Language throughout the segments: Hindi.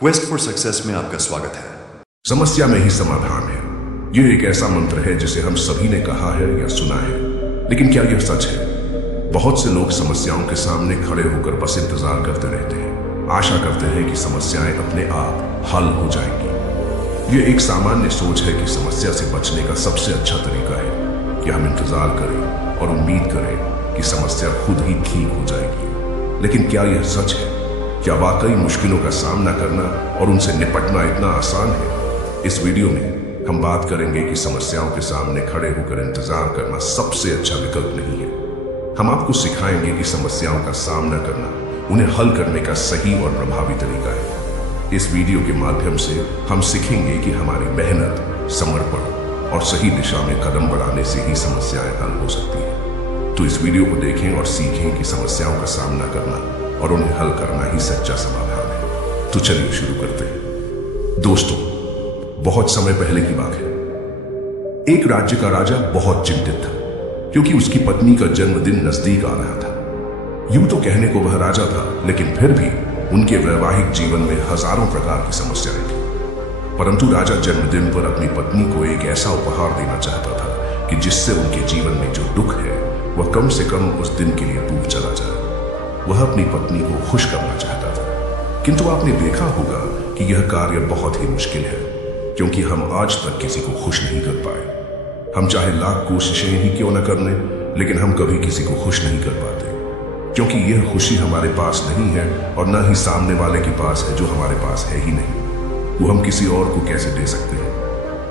क्वेस्ट फॉर सक्सेस में आपका स्वागत है। समस्या में ही समाधान है। यह एक ऐसा मंत्र है जिसे हम सभी ने कहा है या सुना है, लेकिन क्या यह सच है? बहुत से लोग समस्याओं के सामने खड़े होकर बस इंतजार करते रहते हैं, आशा करते हैं कि समस्याएं अपने आप हल हो जाएंगी। यह एक सामान्य सोच है कि समस्या से बचने का सबसे अच्छा तरीका है कि हम इंतजार करें और उम्मीद करें कि समस्या खुद ही ठीक हो जाएगी। लेकिन क्या यह सच है? क्या वाकई मुश्किलों का सामना करना और उनसे निपटना इतना आसान है? इस वीडियो में हम बात करेंगे कि समस्याओं के सामने खड़े होकर इंतजार करना सबसे अच्छा विकल्प नहीं है। हम आपको सिखाएंगे कि समस्याओं का सामना करना उन्हें हल करने का सही और प्रभावी तरीका है। इस वीडियो के माध्यम से हम सीखेंगे कि हमारी मेहनत, समर्पण और सही दिशा में कदम बढ़ाने से ही समस्याएं हल हो सकती हैं। तो इस वीडियो को देखें और सीखें कि समस्याओं का सामना करना और उन्हें हल करना ही सच्चा समाधान है। तो चलिए शुरू करते हैं। दोस्तों, बहुत समय पहले की बात है। एक राज्य का राजा बहुत चिंतित था क्योंकि उसकी पत्नी का जन्मदिन नजदीक आ रहा था। यूं तो कहने को वह राजा था, लेकिन फिर भी उनके वैवाहिक जीवन में हजारों प्रकार की समस्याएं थी। परंतु राजा जन्मदिन पर अपनी पत्नी को एक ऐसा उपहार देना चाहता था कि जिससे उनके जीवन में जो दुख है वह कम से कम उस दिन के लिए दूर चला जाए। वह अपनी पत्नी को खुश करना चाहता था, किंतु आपने देखा होगा कि यह कार्य बहुत ही मुश्किल है, क्योंकि हम आज तक किसी को खुश नहीं कर पाए। हम चाहे लाख कोशिशें ही क्यों न कर लें, लेकिन हम कभी किसी को खुश नहीं कर पाते, क्योंकि यह खुशी हमारे पास नहीं है और न ही सामने वाले के पास है, जो हमारे पास है ही नहीं। वो हम किसी और को कैसे दे सकते हैं?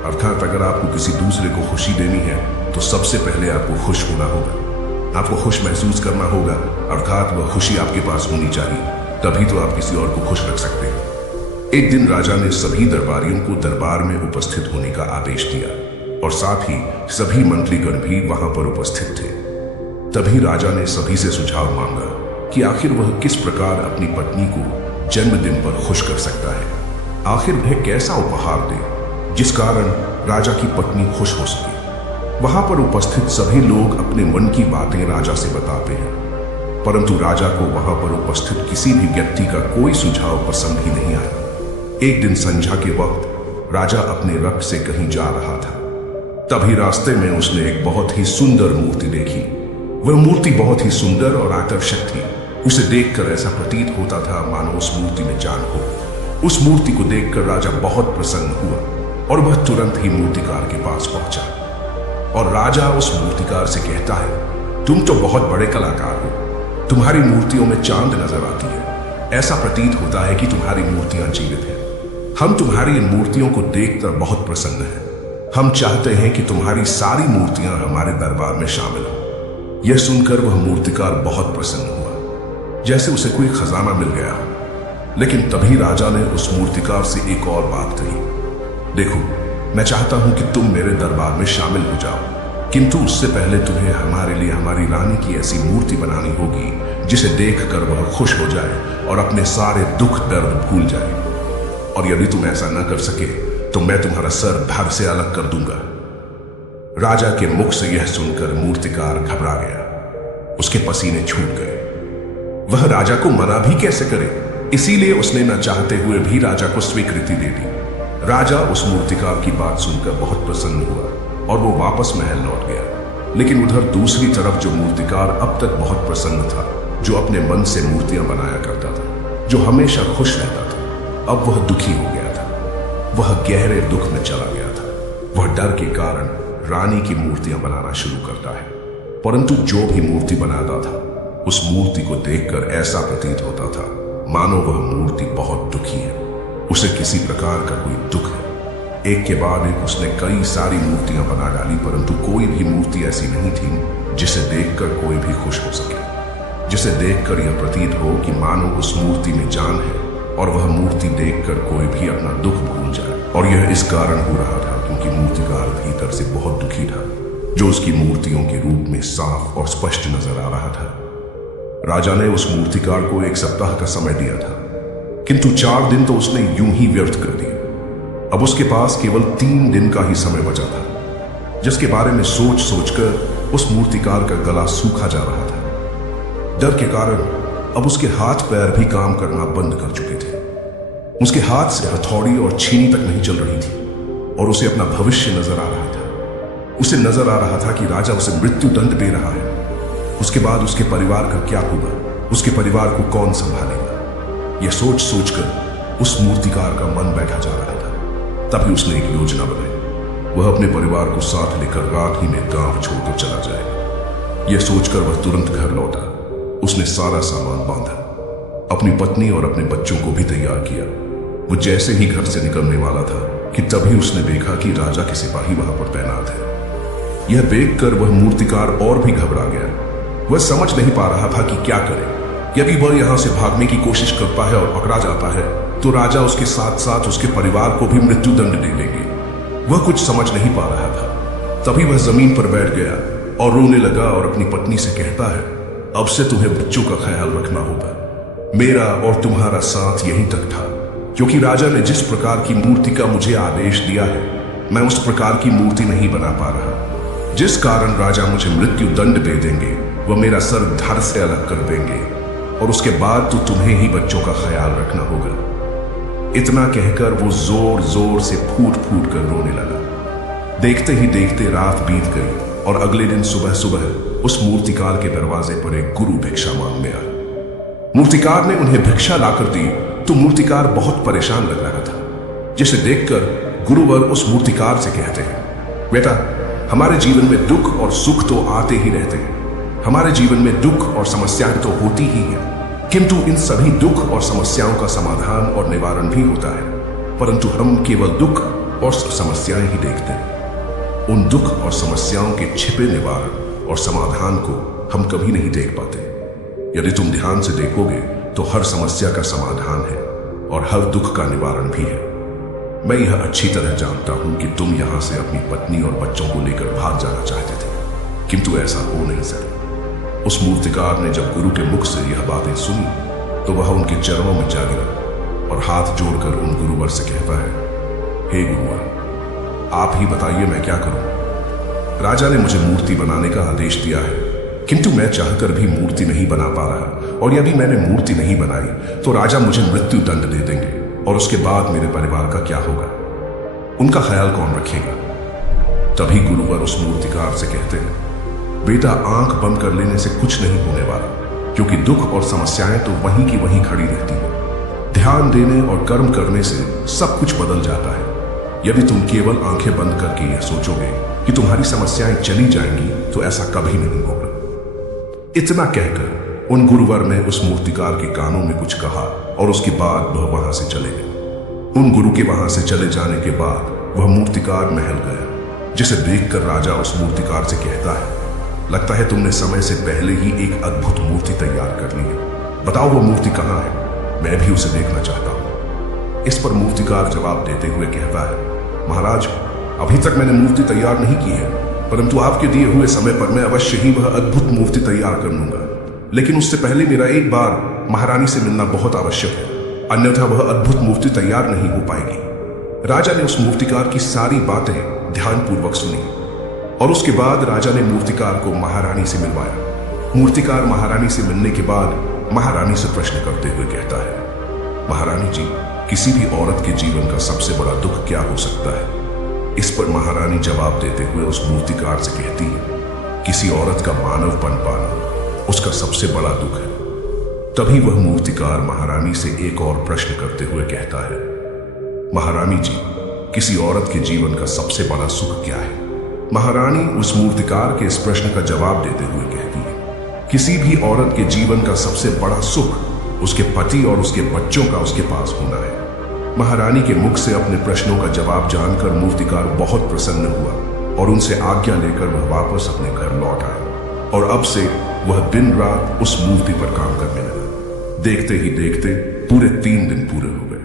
अर्थात अगर आपको किसी दूसरे को खुशी देनी है तो सबसे पहले आपको खुश होना होगा, आपको खुश महसूस करना होगा, अर्थात वह खुशी आपके पास होनी चाहिए, तभी तो आप किसी और को खुश रख सकते हैं। एक दिन राजा ने सभी दरबारियों को दरबार में उपस्थित होने का आदेश दिया और साथ ही सभी मंत्रीगण भी वहां पर उपस्थित थे। तभी राजा ने सभी से सुझाव मांगा कि आखिर वह किस प्रकार अपनी पत्नी को जन्मदिन पर खुश कर सकता है। आखिर वह कैसा उपहार दे जिस कारण राजा की पत्नी खुश हो सके। वहां पर उपस्थित सभी लोग अपने मन की बातें राजा से बताते हैं, परंतु राजा को वहां पर उपस्थित किसी भी व्यक्ति का कोई सुझाव पसंद ही नहीं आया। एक दिन संध्या के वक्त राजा अपने रथ से कहीं जा रहा था। तभी रास्ते में उसने एक बहुत ही सुंदर मूर्ति देखी। वह मूर्ति बहुत ही सुंदर और आकर्षक थी। उसे देखकर ऐसा प्रतीत होता था मानो उस मूर्ति में जान हो। उस मूर्ति को देखकर राजा बहुत प्रसन्न हुआ और वह तुरंत ही मूर्तिकार के पास पहुंचा और राजा उस मूर्तिकार से कहता है, तुम तो बहुत बड़े कलाकार हो, तुम्हारी मूर्तियों में चांद नजर आती है। ऐसा प्रतीत होता है कि तुम्हारी मूर्तियां जीवित हैं। हम तुम्हारी इन मूर्तियों को देखकर बहुत प्रसन्न हैं। हम चाहते हैं कि तुम्हारी सारी मूर्तियां हमारे दरबार में शामिल हो। यह सुनकर वह मूर्तिकार बहुत प्रसन्न हुआ, जैसे उसे कोई खजाना मिल गया हो। लेकिन तभी राजा ने उस मूर्तिकार से एक और बात कही, देखो, मैं चाहता हूं कि तुम मेरे दरबार में शामिल हो जाओ, किंतु उससे पहले तुम्हें हमारे लिए हमारी रानी की ऐसी मूर्ति बनानी होगी जिसे देखकर वह खुश हो जाए और अपने सारे दुख दर्द भूल जाए। और यदि तुम ऐसा न कर सके तो मैं तुम्हारा सर धड़ से अलग कर दूंगा। राजा के मुख से यह सुनकर मूर्तिकार घबरा गया। उसके पसीने छूट गए। वह राजा को मना भी कैसे करे, इसीलिए उसने न चाहते हुए भी राजा को स्वीकृति दे दी। राजा उस मूर्तिकार की बात सुनकर बहुत प्रसन्न हुआ और वो वापस महल लौट गया। लेकिन उधर दूसरी तरफ जो मूर्तिकार अब तक बहुत प्रसन्न था, जो अपने मन से मूर्तियां बनाया करता था, जो हमेशा खुश रहता था, अब वह दुखी हो गया था। वह गहरे दुख में चला गया था। वह डर के कारण रानी की मूर्तियां बनाना शुरू करता है, परंतु जो भी मूर्ति बनाता था उस मूर्ति को देखकर ऐसा प्रतीत होता था मानो वह मूर्ति बहुत दुखी है, उसे किसी प्रकार का कोई दुख है। एक के बाद एक उसने कई सारी मूर्तियां बना डाली, परंतु कोई भी मूर्ति ऐसी नहीं थी जिसे देखकर कोई भी खुश हो सके, जिसे देखकर यह प्रतीत हो कि मानो उस मूर्ति में जान है और वह मूर्ति देखकर कोई भी अपना दुख भूल जाए। और यह इस कारण हो रहा था क्योंकि मूर्तिकार भीतर से बहुत दुखी था, जो उसकी मूर्तियों के रूप में साफ और स्पष्ट नजर आ रहा था। राजा ने उस मूर्तिकार को 1 सप्ताह का समय दिया था, किंतु 4 दिन तो उसने यूं ही व्यर्थ कर दिए। अब उसके पास केवल 3 दिन का ही समय बचा था, जिसके बारे में सोच सोचकर उस मूर्तिकार का गला सूखा जा रहा था। डर के कारण अब उसके हाथ पैर भी काम करना बंद कर चुके थे। उसके हाथ से हथौड़ी और छीनी तक नहीं चल रही थी और उसे अपना भविष्य नजर आ रहा था। उसे नजर आ रहा था कि राजा उसे मृत्यु दंड दे रहा है। उसके बाद उसके परिवार का क्या होगा, उसके परिवार को कौन संभालेगा। यह सोच सोचकर उस मूर्तिकार का मन बैठा जा रहा था। तभी उसने एक योजना बनाई। वह अपने परिवार को साथ लेकर रात ही में गांव छोड़कर चला जाएगा। यह सोचकर वह तुरंत घर लौटा। उसने सारा सामान बांधा, अपनी पत्नी और अपने बच्चों को भी तैयार किया। वो जैसे ही घर से निकलने वाला था कि तभी उसने देखा कि राजा के सिपाही वहां पर तैनात है। यह देखकर वह मूर्तिकार और भी घबरा गया। वह समझ नहीं पा रहा था कि क्या करे। यदि वह यहां से भागने की कोशिश करता है और पकड़ा जाता है तो राजा उसके साथ साथ उसके परिवार को भी मृत्यु दंड दे देंगे। वह कुछ समझ नहीं पा रहा था। तभी वह जमीन पर बैठ गया और रोने लगा और अपनी पत्नी से कहता है, अब से तुम्हें बच्चों का ख्याल रखना होगा। मेरा और तुम्हारा साथ यहीं तक था, क्योंकि राजा ने जिस प्रकार की मूर्ति का मुझे आदेश दिया है, मैं उस प्रकार की मूर्ति नहीं बना पा रहा। जिस कारण राजा मुझे मृत्यु दंड दे देंगे, वह मेरा सर धड़ से अलग कर देंगे और उसके बाद तो तुम्हें ही बच्चों का ख्याल रखना होगा। इतना कहकर वो जोर जोर से फूट फूट कर रोने लगा। देखते ही देखते रात बीत गई और अगले दिन सुबह सुबह उस मूर्तिकार के दरवाजे पर एक गुरु भिक्षा मांगने आया। मूर्तिकार ने उन्हें भिक्षा लाकर दी तो मूर्तिकार बहुत परेशान लग रहा था, जिसे देखकर गुरुवर उस मूर्तिकार से कहते हैं, बेटा, हमारे जीवन में दुख और सुख तो आते ही रहते हैं। हमारे जीवन में दुख और समस्याएं तो होती ही हैं, किंतु इन सभी दुख और समस्याओं का समाधान और निवारण भी होता है, परंतु हम केवल दुख और समस्याएं ही देखते हैं। उन दुख और समस्याओं के छिपे निवारण और समाधान को हम कभी नहीं देख पाते। यदि तुम ध्यान से देखोगे तो हर समस्या का समाधान है और हर दुख का निवारण भी है। मैं यह अच्छी तरह जानता हूं कि तुम यहां से अपनी पत्नी और बच्चों को लेकर भाग जाना चाहते थे, किंतु ऐसा हो नहीं सका। उस मूर्तिकार ने जब गुरु के मुख से यह बातें सुनी तो वह उनके चरणों में जा गिरा और हाथ जोड़कर उन गुरुवर से कहता है, हे गुरुवर, आप ही बताइए मैं क्या करूं। राजा ने मुझे मूर्ति बनाने का आदेश दिया है, किंतु मैं चाहकर भी मूर्ति नहीं बना पा रहा, और यदि मैंने मूर्ति नहीं बनाई तो राजा मुझे मृत्यु दंड दे देंगे और उसके बाद मेरे परिवार का क्या होगा, उनका ख्याल कौन रखेगा। तभी गुरुवर उस मूर्तिकार से कहते हैं, बेटा, आंख बंद कर लेने से कुछ नहीं होने वाला, क्योंकि दुख और समस्याएं तो वहीं की वहीं खड़ी रहती हैं। ध्यान देने और कर्म करने से सब कुछ बदल जाता है। यदि तुम केवल आंखें बंद करके यह सोचोगे कि तुम्हारी समस्याएं चली जाएंगी तो ऐसा कभी नहीं होगा। इतना कहकर उन गुरुवर ने उस मूर्तिकार के कानों में कुछ कहा और उसके बाद वह वहां से चले गए। उन गुरु के वहां से चले जाने के बाद वह मूर्तिकार महल गया, जिसे देखकर राजा उस मूर्तिकार से कहता है, लगता है तुमने समय से पहले ही एक अद्भुत मूर्ति तैयार कर ली है। बताओ वो मूर्ति कहाँ है, मैं भी उसे देखना चाहता हूँ। इस पर मूर्तिकार जवाब देते हुए कहता है, महाराज, अभी तक मैंने मूर्ति तैयार नहीं की है, परंतु आपके दिए हुए समय पर मैं अवश्य ही वह अद्भुत मूर्ति तैयार कर लूंगा। लेकिन उससे पहले मेरा एक बार महारानी से मिलना बहुत आवश्यक है, अन्यथा वह अद्भुत मूर्ति तैयार नहीं हो पाएगी। राजा ने उस मूर्तिकार की सारी बातें ध्यानपूर्वक सुनी और उसके बाद राजा ने मूर्तिकार को महारानी से मिलवाया। मूर्तिकार महारानी से मिलने के बाद महारानी से प्रश्न करते हुए कहता है, महारानी जी, किसी भी औरत के जीवन का सबसे बड़ा दुख क्या हो सकता है। इस पर महारानी जवाब देते हुए उस मूर्तिकार से कहती है, किसी औरत का मानवपन पाना उसका सबसे बड़ा दुख है। तभी वह मूर्तिकार महारानी से एक और प्रश्न करते हुए कहता है, महारानी जी, किसी औरत के जीवन का सबसे बड़ा सुख क्या है। महारानी उस मूर्तिकार के इस प्रश्न का जवाब देते हुए कहती है, किसी भी औरत के जीवन का सबसे बड़ा सुख उसके पति और उसके बच्चों का उसके पास होना है। महारानी के मुख से अपने प्रश्नों का जवाब जानकर मूर्तिकार बहुत प्रसन्न हुआ और उनसे आज्ञा लेकर वह वापस अपने घर लौट आया और अब से वह दिन रात उस मूर्ति पर काम करने लगा। देखते ही देखते पूरे 3 दिन पूरे हो गए।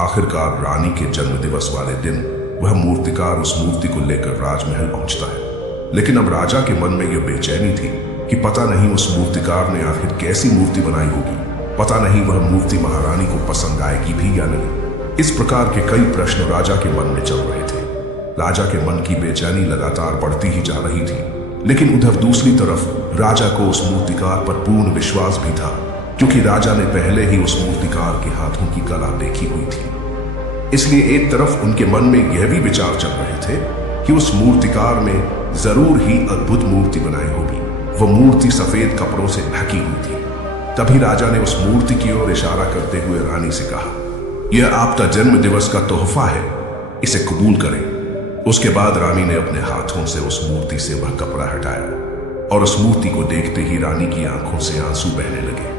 आखिरकार रानी के जन्म दिवस वाले दिन वह मूर्तिकार उस मूर्ति को लेकर राजमहल पहुंचता है। लेकिन अब राजा के मन में यह बेचैनी थी कि पता नहीं उस मूर्तिकार ने आखिर कैसी मूर्ति बनाई होगी, पता नहीं वह मूर्ति महारानी को पसंद आएगी भी या नहीं। इस प्रकार के कई प्रश्न राजा के मन में चल रहे थे। राजा के मन की बेचैनी लगातार बढ़ती ही जा रही थी, लेकिन उधर दूसरी तरफ राजा को उस मूर्तिकार पर पूर्ण विश्वास भी था, क्योंकि राजा ने पहले ही उस मूर्तिकार के हाथों की कला देखी हुई थी। इसलिए एक तरफ उनके मन में यह भी विचार चल रहे थे कि उस मूर्तिकार ने जरूर ही अद्भुत मूर्ति बनाई होगी। वह मूर्ति सफेद कपड़ों से ढकी हुई थी। तभी राजा ने उस मूर्ति की ओर इशारा करते हुए रानी से कहा, यह आपका जन्म दिवस का तोहफा है, इसे कबूल करें। उसके बाद रानी ने अपने हाथों से उस मूर्ति से वह कपड़ा हटाया और उस मूर्ति को देखते ही रानी की आंखों से आंसू बहने लगे।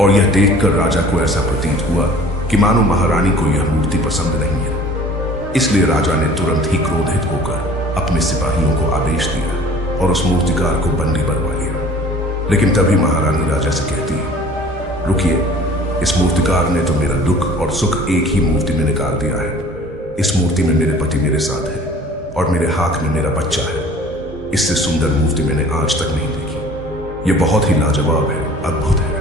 और यह देखकर राजा को ऐसा प्रतीत हुआ कि मानो महारानी को यह मूर्ति पसंद नहीं है। इसलिए राजा ने तुरंत ही क्रोधित होकर अपने सिपाहियों को आदेश दिया और उस मूर्तिकार को बंदी बनवा लिया। लेकिन तभी महारानी राजा से कहती है, रुकिए, इस मूर्तिकार ने तो मेरा दुख और सुख एक ही मूर्ति में निकाल दिया है। इस मूर्ति में मेरे पति मेरे साथ है और मेरे हाथ में मेरा बच्चा है। इससे सुंदर मूर्ति मैंने आज तक नहीं देखी। यह बहुत ही लाजवाब है, अद्भुत है।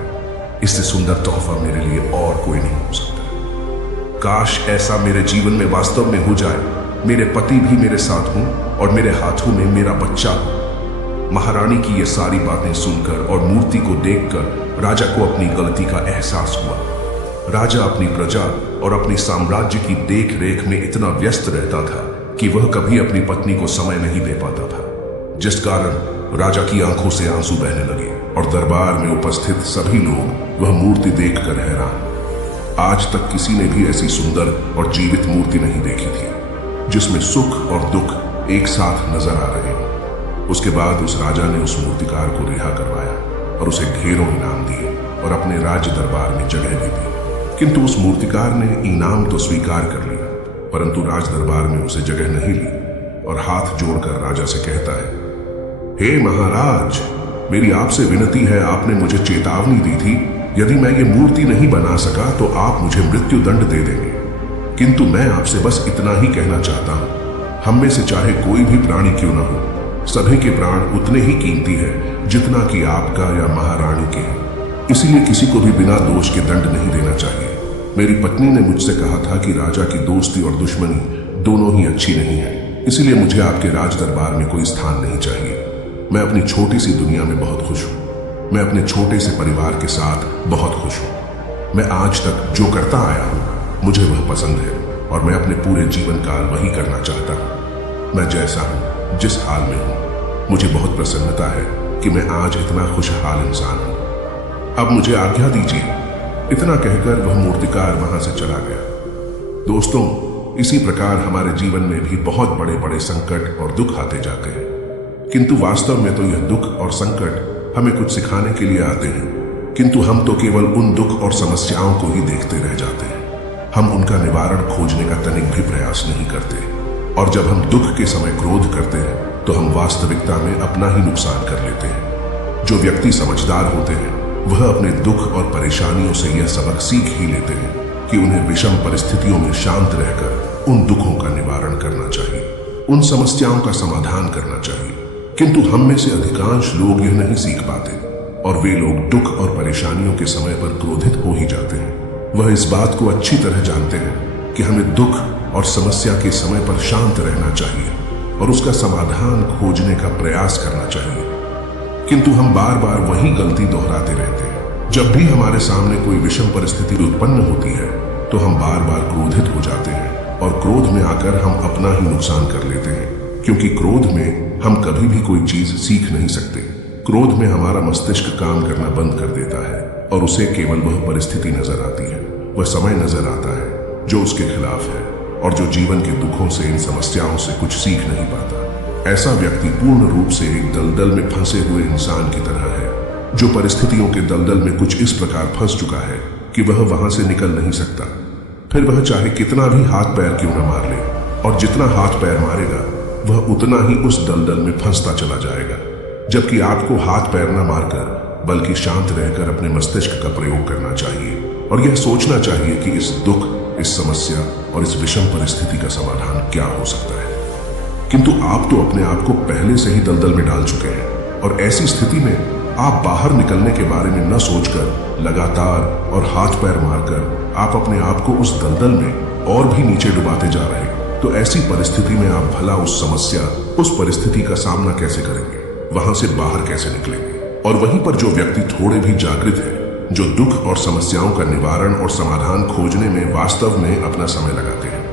इससे सुंदर तोहफा मेरे लिए और कोई नहीं हो सकता। काश ऐसा मेरे जीवन में वास्तव में हो जाए, मेरे पति भी मेरे साथ हों और मेरे हाथों में मेरा बच्चा हो। महारानी की ये सारी बातें सुनकर और मूर्ति को देखकर राजा को अपनी गलती का एहसास हुआ। राजा अपनी प्रजा और अपनी साम्राज्य की देख रेख में इतना व्यस्त रहता था कि वह कभी अपनी पत्नी को समय नहीं दे पाता था, जिस कारण राजा की आंखों से आंसू बहने लगे और दरबार में उपस्थित सभी लोग वह मूर्ति देखकर हैरान। आज तक किसी ने भी ऐसी सुंदर और जीवित मूर्ति नहीं देखी थी जिसमें सुख और दुख एक साथ नजर आ रहे हों। उसके बाद उस राजा ने उस मूर्तिकार को रिहा करवाया और उसे ढेरों इनाम दिए और अपने राज्य दरबार में जगह भी दी। किंतु उस मूर्तिकार ने इनाम तो स्वीकार कर लिया, परंतु राज दरबार में उसे जगह नहीं ली और हाथ जोड़कर राजा से कहता है, हे महाराज, मेरी आपसे विनती है, आपने मुझे चेतावनी दी थी, यदि मैं ये मूर्ति नहीं बना सका तो आप मुझे मृत्यु दंड दे देंगे। किंतु मैं आपसे बस इतना ही कहना चाहता हूं, हम में से चाहे कोई भी प्राणी क्यों न हो, सभी के प्राण उतने ही कीमती है जितना कि आपका या महारानी के हैं। इसीलिए किसी को भी बिना दोष के दंड नहीं देना चाहिए। मेरी पत्नी ने मुझसे कहा था कि राजा की दोस्ती और दुश्मनी दोनों ही अच्छी नहीं है, इसलिए मुझे आपके राज दरबार में कोई स्थान नहीं चाहिए। मैं अपनी छोटी सी दुनिया में बहुत खुश हूँ। मैं अपने छोटे से परिवार के साथ बहुत खुश हूँ। मैं आज तक जो करता आया हूँ मुझे वह पसंद है और मैं अपने पूरे जीवन काल वही करना चाहता हूँ। मैं जैसा हूँ, जिस हाल में हूँ, मुझे बहुत प्रसन्नता है कि मैं आज इतना खुशहाल इंसान हूँ। अब मुझे आज्ञा दीजिए। इतना कहकर वह मूर्तिकार वहां से चला गया। दोस्तों, इसी प्रकार हमारे जीवन में भी बहुत बड़े बड़े संकट और दुख आते जाते हैं, किंतु वास्तव में तो यह दुख और संकट हमें कुछ सिखाने के लिए आते हैं, किंतु हम तो केवल उन दुख और समस्याओं को ही देखते रह जाते हैं। हम उनका निवारण खोजने का तनिक भी प्रयास नहीं करते और जब हम दुख के समय क्रोध करते हैं तो हम वास्तविकता में अपना ही नुकसान कर लेते हैं। जो व्यक्ति समझदार होते हैं वह अपने दुख और परेशानियों से यह सबक सीख ही लेते हैं कि उन्हें विषम परिस्थितियों में शांत रहकर उन दुखों का निवारण करना चाहिए, उन समस्याओं का समाधान करना चाहिए। किंतु हम में से अधिकांश लोग यह नहीं सीख पाते और वे लोग दुख और परेशानियों के समय पर क्रोधित हो ही जाते हैं। वह इस बात को अच्छी तरह जानते हैं कि हमें दुख और समस्या के समय पर शांत रहना चाहिए और उसका समाधान खोजने का प्रयास करना चाहिए, किंतु हम बार बार वही गलती दोहराते रहते हैं। जब भी हमारे सामने कोई विषम परिस्थिति उत्पन्न होती है तो हम बार बार क्रोधित हो जाते हैं और क्रोध में आकर हम अपना ही नुकसान कर लेते हैं, क्योंकि क्रोध में हम कभी भी कोई चीज सीख नहीं सकते। क्रोध में हमारा मस्तिष्क काम करना बंद कर देता है और उसे केवल वह परिस्थिति नजर आती है, वह समय नजर आता है जो उसके खिलाफ है और जो जीवन के दुखों से, इन समस्याओं से कुछ सीख नहीं पाता। ऐसा व्यक्ति पूर्ण रूप से एक दलदल में फंसे हुए इंसान की तरह है, जो परिस्थितियों के दलदल में कुछ इस प्रकार फंस चुका है कि वह वहां से निकल नहीं सकता। फिर वह चाहे कितना भी हाथ पैर क्यों न मार ले, और जितना हाथ पैर मारेगा वह उतना ही उस दलदल में फंसता चला जाएगा। जबकि आपको हाथ पैर न मारकर बल्कि शांत रहकर अपने मस्तिष्क का प्रयोग करना चाहिए और यह सोचना चाहिए कि इस दुख, इस समस्या और इस विषम परिस्थिति का समाधान क्या हो सकता है। किंतु आप तो अपने आप को पहले से ही दलदल में डाल चुके हैं और ऐसी स्थिति में आप बाहर निकलने के बारे में न सोचकर लगातार और हाथ पैर मारकर आप अपने आप को उस दलदल में और भी नीचे डुबाते जा रहे हैं। तो ऐसी परिस्थिति में आप भला उस समस्या, उस परिस्थिति का सामना कैसे करेंगे, वहां से बाहर कैसे निकलेंगे? और वहीं पर जो व्यक्ति थोड़े भी जागृत है, जो दुख और समस्याओं का निवारण और समाधान खोजने में वास्तव में अपना समय लगाते हैं,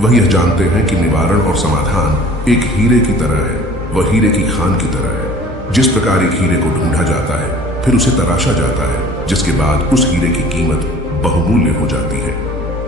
वह यह जानते हैं कि निवारण और समाधान एक हीरे की तरह है। वह हीरे की खान की तरह है। जिस प्रकार एक हीरे को ढूंढा जाता है, फिर उसे तराशा जाता है, जिसके बाद उस हीरे की कीमत बहुमूल्य हो जाती है,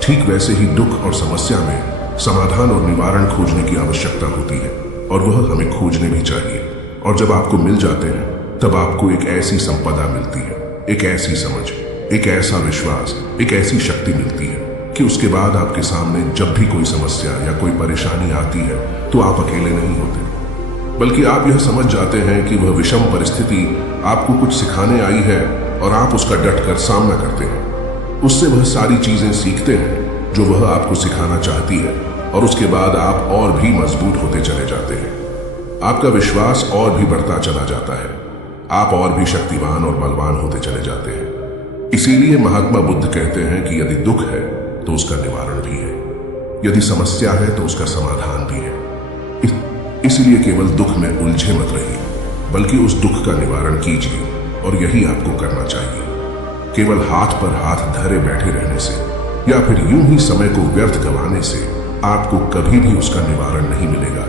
ठीक वैसे ही दुख और समस्या में समाधान और निवारण खोजने की आवश्यकता होती है, और वह हमें खोजने भी चाहिए। और जब आपको मिल जाते हैं, तब आपको एक ऐसी संपदा मिलती है, एक ऐसी समझ, एक ऐसा विश्वास, एक ऐसी शक्ति मिलती है कि उसके बाद आपके सामने जब भी कोई समस्या या कोई परेशानी आती है, तो आप अकेले नहीं होते, बल्कि आप यह समझ जाते हैं कि वह विषम परिस्थिति आपको कुछ सिखाने आई है, और आप उसका डटकर सामना करते हैं। उससे वह सारी चीजें सीखते हैं जो वह आपको सिखाना चाहती है, और उसके बाद आप और भी मजबूत होते चले जाते हैं। आपका विश्वास और भी बढ़ता चला जाता है। आप और भी शक्तिवान और बलवान होते चले जाते हैं। इसीलिए महात्मा बुद्ध कहते हैं कि यदि दुख है तो उसका निवारण भी है, यदि समस्या है तो उसका समाधान भी है। इसलिए केवल दुख में उलझे मत रहिए, बल्कि उस दुख का निवारण कीजिए, और यही आपको करना चाहिए। केवल हाथ पर हाथ धरे बैठे रहने से या फिर यूं ही समय को व्यर्थ गंवाने से आपको कभी भी उसका निवारण नहीं मिलेगा,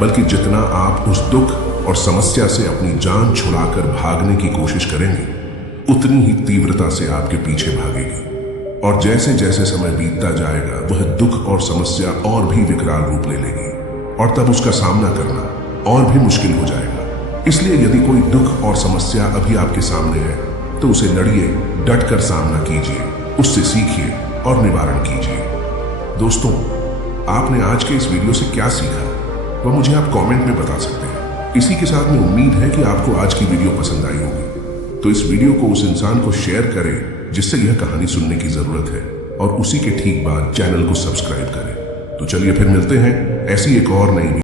बल्कि जितना आप उस दुख और समस्या से अपनी जान छुड़ाकर भागने की कोशिश करेंगे, उतनी ही तीव्रता से आपके पीछे भागेगी। और जैसे जैसे समय बीतता जाएगा, वह दुख और समस्या और भी विकराल रूप ले लेगी, और तब उसका सामना करना और भी मुश्किल हो जाएगा। इसलिए यदि कोई दुख और समस्या अभी आपके सामने है, तो उसे लड़िए, डटकर सामना कीजिए, उससे सीखिए और निवारण कीजिए। दोस्तों, आपने आज के इस वीडियो से क्या सीखा, वह मुझे आप कमेंट में बता सकते हैं। इसी के साथ में उम्मीद है कि आपको आज की वीडियो पसंद आई होगी। तो इस वीडियो को उस इंसान को शेयर करें जिससे यह कहानी सुनने की जरूरत है, और उसी के ठीक बाद चैनल को सब्सक्राइब करें। तो चलिए फिर मिलते हैं ऐसी एक और नई